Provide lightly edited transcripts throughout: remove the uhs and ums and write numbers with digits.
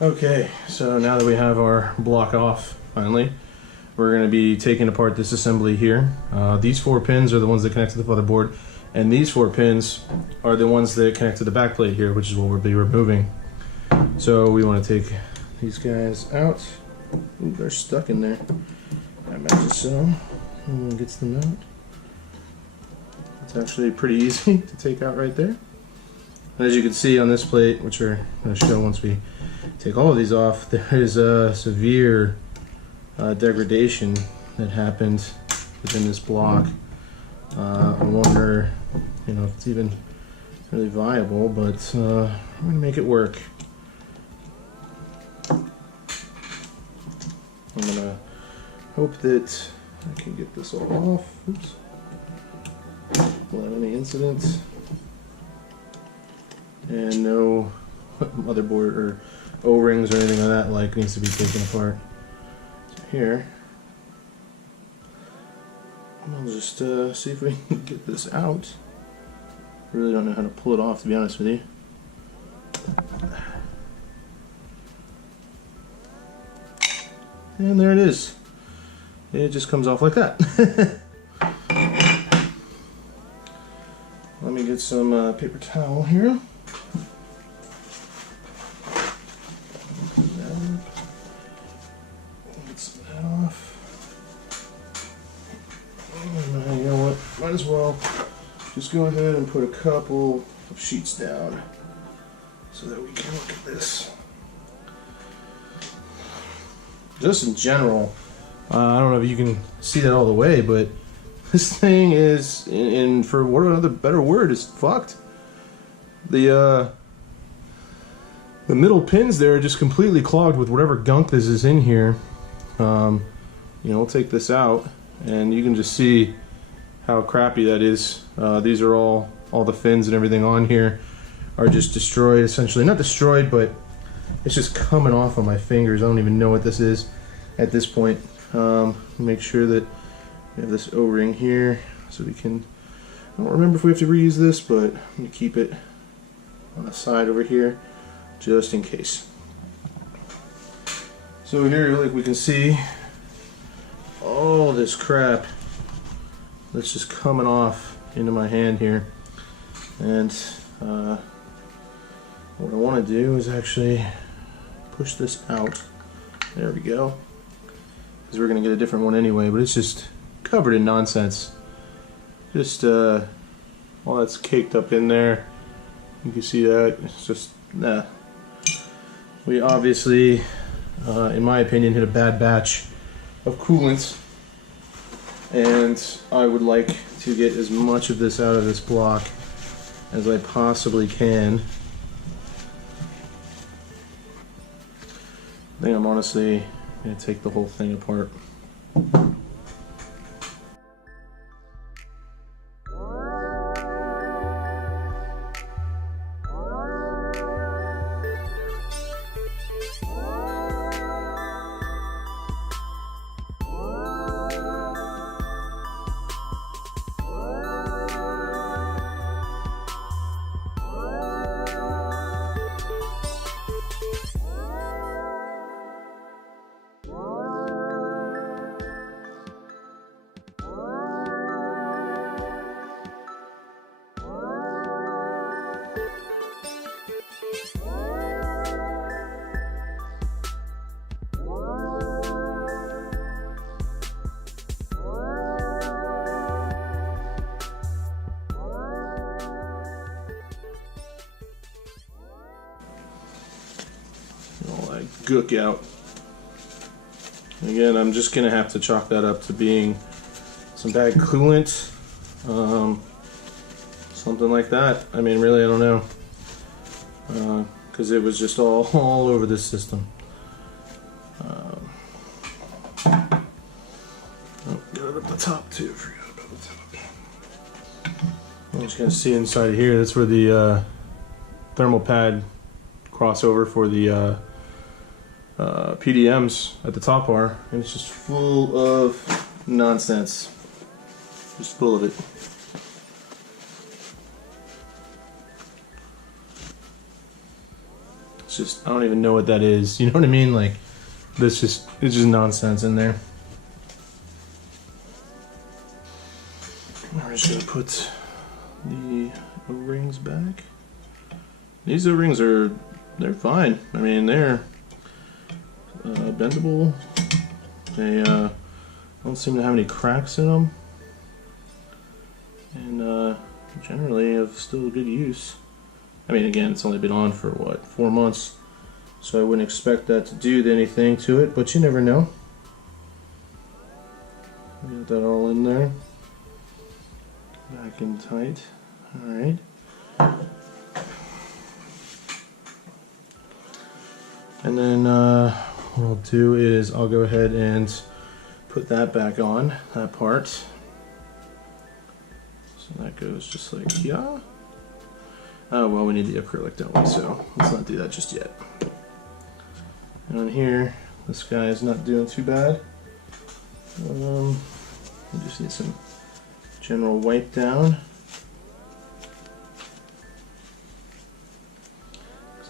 Okay, so now that we have our block off, finally, we're going to be taking apart this assembly here. These 4 pins are the ones that connect to the motherboard, and these 4 pins are the ones that connect to the backplate here, which is what we'll be removing. So we want to take these guys out. Ooh, they're stuck in there. That matches so. And gets them out. It's actually pretty easy to take out right there. And as you can see on this plate, which we're going to show once we take all of these off, there is a severe degradation that happened within this block. I wonder, if it's even really viable, but I'm going to make it work. I'm going to hope that I can get this all off. Oops. Without any incidents. And no motherboard or O-rings or anything like that needs to be taken apart. So here, I'll just see if we can get this out. I really don't know how to pull it off, to be honest with you. And there it is. It just comes off like that. Let me get some paper towel here. You know what? Might as well just go ahead and put a couple of sheets down so that we can look at this. Just in general, I don't know if you can see that all the way, but this thing is, and for what another better word, is fucked. The middle pins there are just completely clogged with whatever gunk this is in here. We'll take this out, and you can just see how crappy that is. These are all the fins and everything on here are just destroyed, essentially. Not destroyed, but it's just coming off on my fingers. I don't even know what this is at this point. Make sure that we have this O-ring here so we can, I don't remember if we have to reuse this, but I'm going to keep it on the side over here just in case. So here, like we can see, all this crap that's just coming off into my hand here. And what I want to do is actually push this out. There we go. Because we're going to get a different one anyway, but it's just covered in nonsense. Just all that's caked up in there. You can see that. It's just, nah. We obviously, in my opinion, hit a bad batch of coolant. And I would like to get as much of this out of this block as I possibly can. I think I'm honestly going to take the whole thing apart. Gook out. Again, I'm just gonna have to chalk that up to being some bad coolant, something like that. I mean, really, I don't know, because it was just all over this system. Oh, get it up the top too. Forgot about the top. I'm just gonna see inside of here. That's where the thermal pad crossover for the PDMs at the top are, and it's just full of nonsense. Just full of it. just, I don't even know what that is. You know what I mean? Like, it's just nonsense in there. We're just gonna put the O-rings back. These O-rings they're fine. I mean, they're bendable. They don't seem to have any cracks in them, and generally have still good use. I mean, again, it's only been on for what, 4 months, so I wouldn't expect that to do anything to it, but you never know. Get that all in there, back in tight. All right. And then what I'll do is I'll go ahead and put that back on, that part. So that goes just like, yeah. Oh, well, we need the acrylic, don't we? So let's not do that just yet. And on here, this guy is not doing too bad. We just need some general wipe down.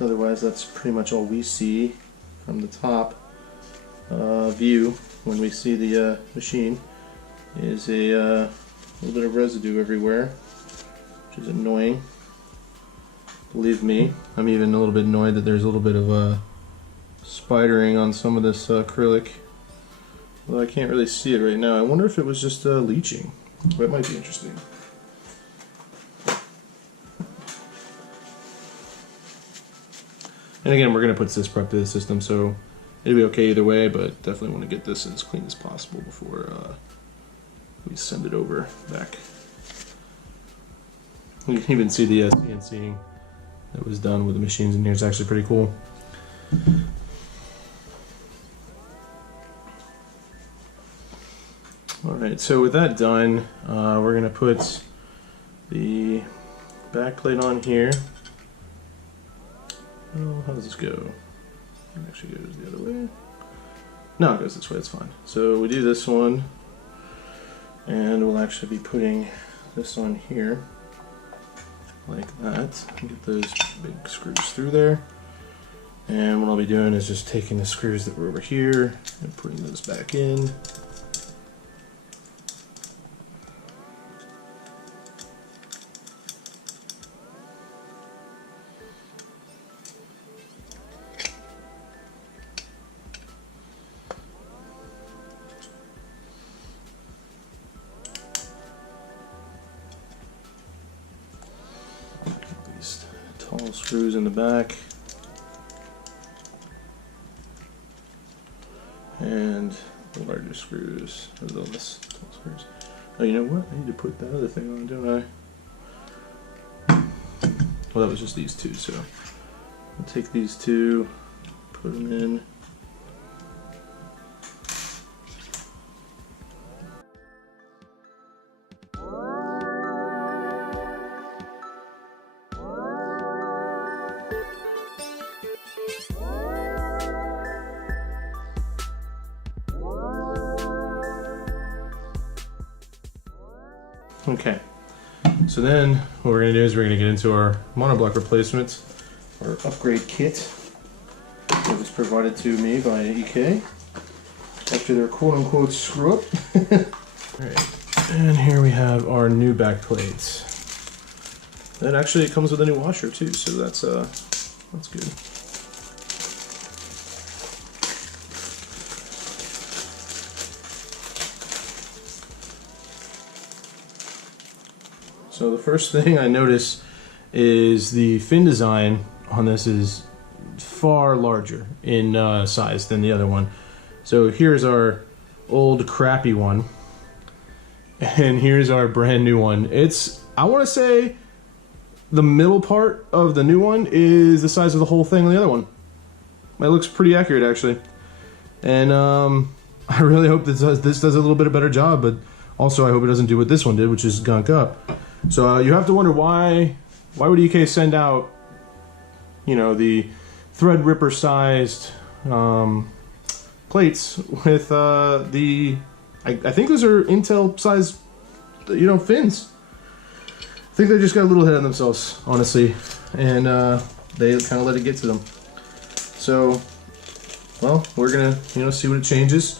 Otherwise, that's pretty much all we see from the top view when we see the machine, is a little bit of residue everywhere, which is annoying. Believe me, I'm even a little bit annoyed that there's a little bit of spidering on some of this acrylic. Although I can't really see it right now. I wonder if it was just leaching. That might be interesting. And again, we're going to put sys prep to the system, so it'll be okay either way, but definitely want to get this as clean as possible before we send it over back. You can even see the CNCing that was done with the machines in here. It's actually pretty cool. Alright, so with that done, we're going to put the backplate on here. Oh, how does this go? It actually goes the other way. No, it goes this way, it's fine. So we do this one, and we'll actually be putting this on here, like that. Get those big screws through there. And what I'll be doing is just taking the screws that were over here and putting those back in. Tall screws in the back, and the larger screws are those tall screws. Oh, you know what? I need to put that other thing on, don't I? Well, that was just these two, so I'll take these two, put them in. Okay, so then what we're going to do is we're going to get into our monoblock replacement, or upgrade kit that was provided to me by EVGA after their quote-unquote screw-up. Alright, and here we have our new backplate. And actually it comes with a new washer too, so that's good. So the first thing I notice is the fin design on this is far larger in size than the other one. So here's our old crappy one, and here's our brand new one. It's, I want to say, the middle part of the new one is the size of the whole thing on the other one. It looks pretty accurate actually, and I really hope this does a little bit of better job, but also I hope it doesn't do what this one did, which is gunk up. So you have to wonder why would EVGA send out, you know, the Threadripper sized plates with the I think those are Intel sized, you know, fins. I think they just got a little ahead of themselves, honestly, and they kind of let it get to them. So, well, we're gonna see what it changes.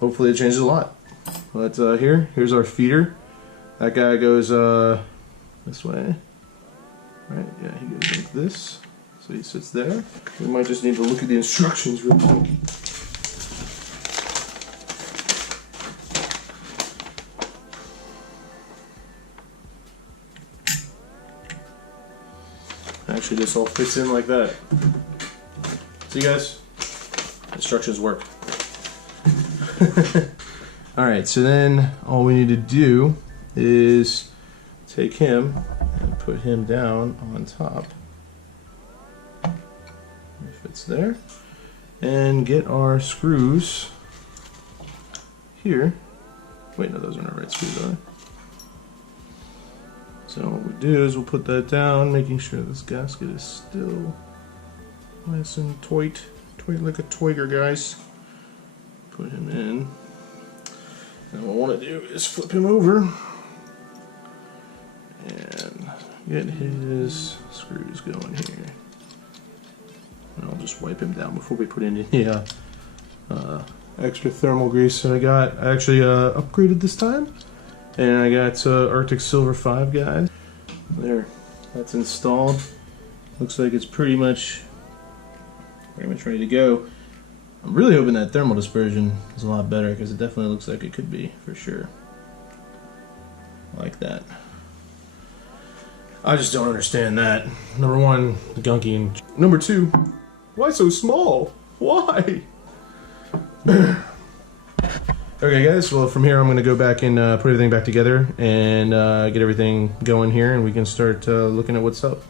Hopefully it changes a lot. But here's our feeder. That guy goes this way. Right? Yeah, he goes like this. So he sits there. We might just need to look at the instructions real quick. Actually, this all fits in like that. See, guys? Instructions work. Alright, so then all we need to do is take him and put him down on top. It fits there. And get our screws here. Wait, no, those are not right screws, are they? So what we do is we'll put that down, making sure this gasket is still nice and tight like a twigger, guys. Put him in. And what I want to do is flip him over and get his screws going here. And I'll just wipe him down before we put in any extra thermal grease that I got. I actually upgraded this time. And I got Arctic Silver 5, guys. There, that's installed. Looks like it's pretty much ready to go. I'm really hoping that thermal dispersion is a lot better because it definitely looks like it could be, for sure. Like that. I just don't understand that. Number one, the gunky, and number two, why so small? Why? Okay, guys, well, from here I'm going to go back and put everything back together and get everything going here, and we can start looking at what's up.